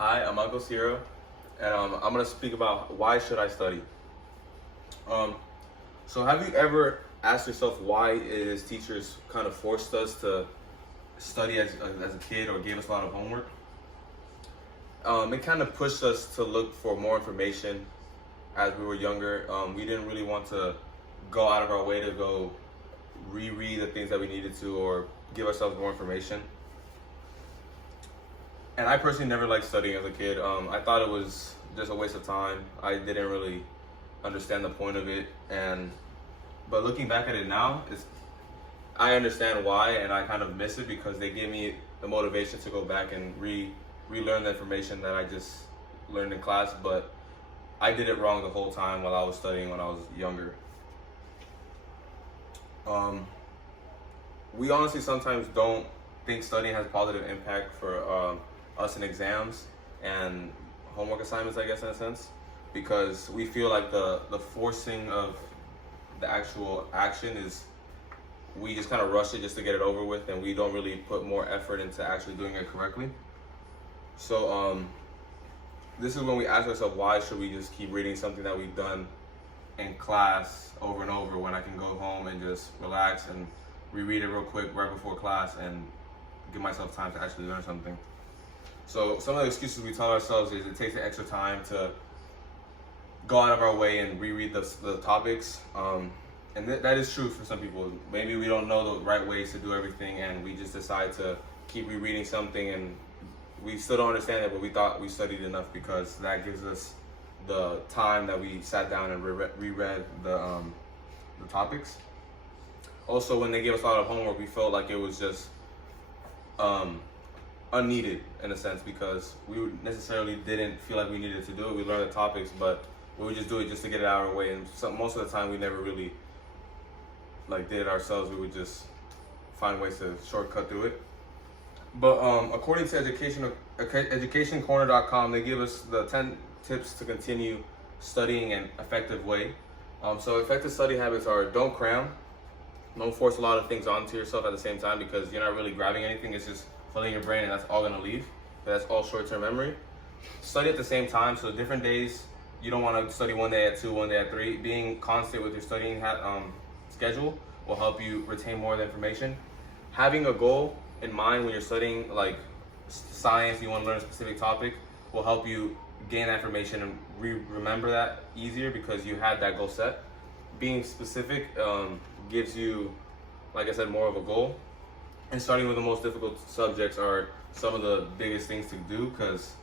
Hi, I'm Uncle Sierra, and I'm gonna speak about why should I study. Um, so have you ever asked yourself why it is teachers kind of forced us to study as a kid or gave us a lot of homework? It kind of pushed us to look for more information as we were younger. We didn't really want to go out of our way to go reread the things that we needed to or give ourselves more information. And I personally never liked studying as a kid. I thought it was just a waste of time. I didn't really understand the point of it, but looking back at it now, I understand why, and I kind of miss it because they gave me the motivation to go back and relearn the information that I just learned in class. But I did it wrong the whole time while I was studying when I was younger. We honestly sometimes don't think studying has positive impact for us in exams and homework assignments, I guess, in a sense, because we feel like the forcing of the actual action is, we just kind of rush it just to get it over with, and we don't really put more effort into actually doing it correctly. So this is when we ask ourselves, why should we just keep reading something that we've done in class over and over when I can go home and just relax and reread it real quick right before class and give myself time to actually learn something. So some of the excuses we tell ourselves is it takes the extra time to go out of our way and reread the topics. And that is true for some people. Maybe we don't know the right ways to do everything, and we just decide to keep rereading something, and we still don't understand it, but we thought we studied enough because that gives us the time that we sat down and reread the topics. Also, when they gave us a lot of homework, we felt like it was just unneeded in a sense, because we necessarily didn't feel like we needed to do it. We learned the topics, but we would just do it just to get it out of our way. And most of the time, we never really did it ourselves. We would just find ways to shortcut through it. But according to educationcorner.com, they give us the 10 tips to continue studying in an effective way. So effective study habits are: don't cram, don't force a lot of things onto yourself at the same time, because you're not really grabbing anything. It's just filling your brain, and that's all gonna leave. That's all short-term memory. Study at the same time, so different days. You don't want to study one day at 2, one day at 3. Being constant with your studying schedule will help you retain more of the information. Having a goal in mind when you're studying, like science, you want to learn a specific topic, will help you gain that information and remember that easier because you had that goal set. Being specific gives you, like I said, more of a goal. And starting with the most difficult subjects are some of the biggest things to do, because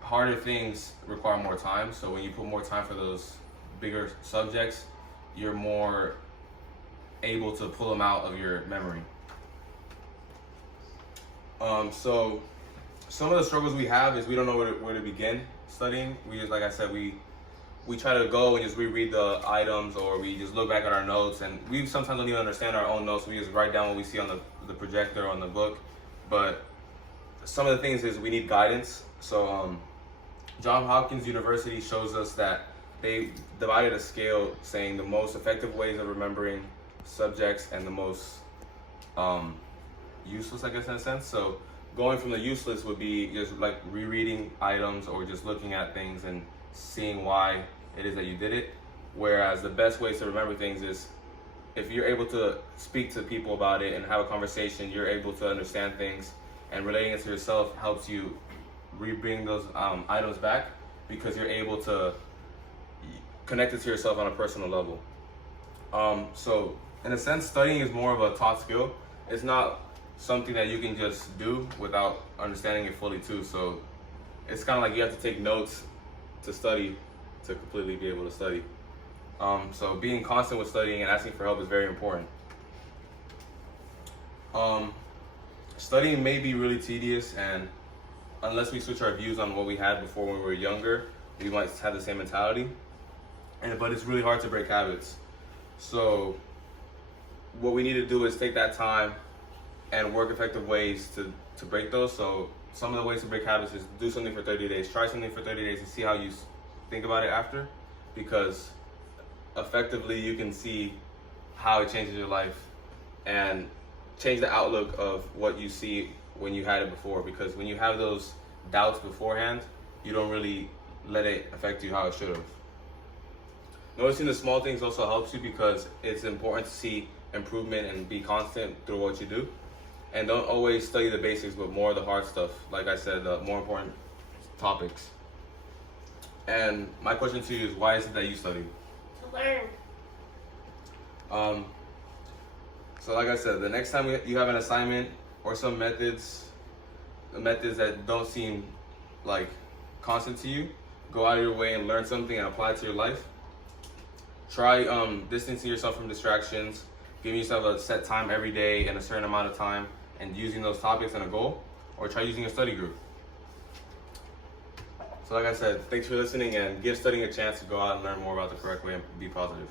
harder things require more time. So when you put more time for those bigger subjects, you're more able to pull them out of your memory. So some of the struggles we have is we don't know where to begin studying. We just, like I said, we try to go and just reread the items, or we just look back at our notes, and we sometimes don't even understand our own notes. We just write down what we see on the projector, on the book. But some of the things is we need guidance. So Johns Hopkins University shows us that they divided a scale saying the most effective ways of remembering subjects and the most useless, I guess, in a sense. So going from the useless would be just like rereading items or just looking at things and seeing why it is that you did it. Whereas the best ways to remember things is if you're able to speak to people about it and have a conversation, you're able to understand things, and relating it to yourself helps you bring those items back, because you're able to connect it to yourself on a personal level. So in a sense, studying is more of a taught skill. It's not something that you can just do without understanding it fully too. So it's kind of like you have to take notes to study to completely be able to study. So being constant with studying and asking for help is very important. Studying may be really tedious, and unless we switch our views on what we had before when we were younger, we might have the same mentality. But it's really hard to break habits. So what we need to do is take that time and work effective ways to break those. So some of the ways to break habits is do something for 30 days. Try something for 30 days and see how you think about it after, because effectively you can see how it changes your life and change the outlook of what you see when you had it before. Because when you have those doubts beforehand, you don't really let it affect you how it should have. Noticing the small things also helps you because it's important to see improvement and be constant through what you do. And don't always study the basics, but more of the hard stuff. Like I said, the more important topics. And my question to you is, why is it that you study? To learn. So like I said, the next time you have an assignment or some methods that don't seem like constant to you, go out of your way and learn something and apply it to your life. Try distancing yourself from distractions, giving yourself a set time every day and a certain amount of time, and using those topics and a goal, or try using a study group. So like I said, thanks for listening, and give studying a chance to go out and learn more about the correct way and be positive.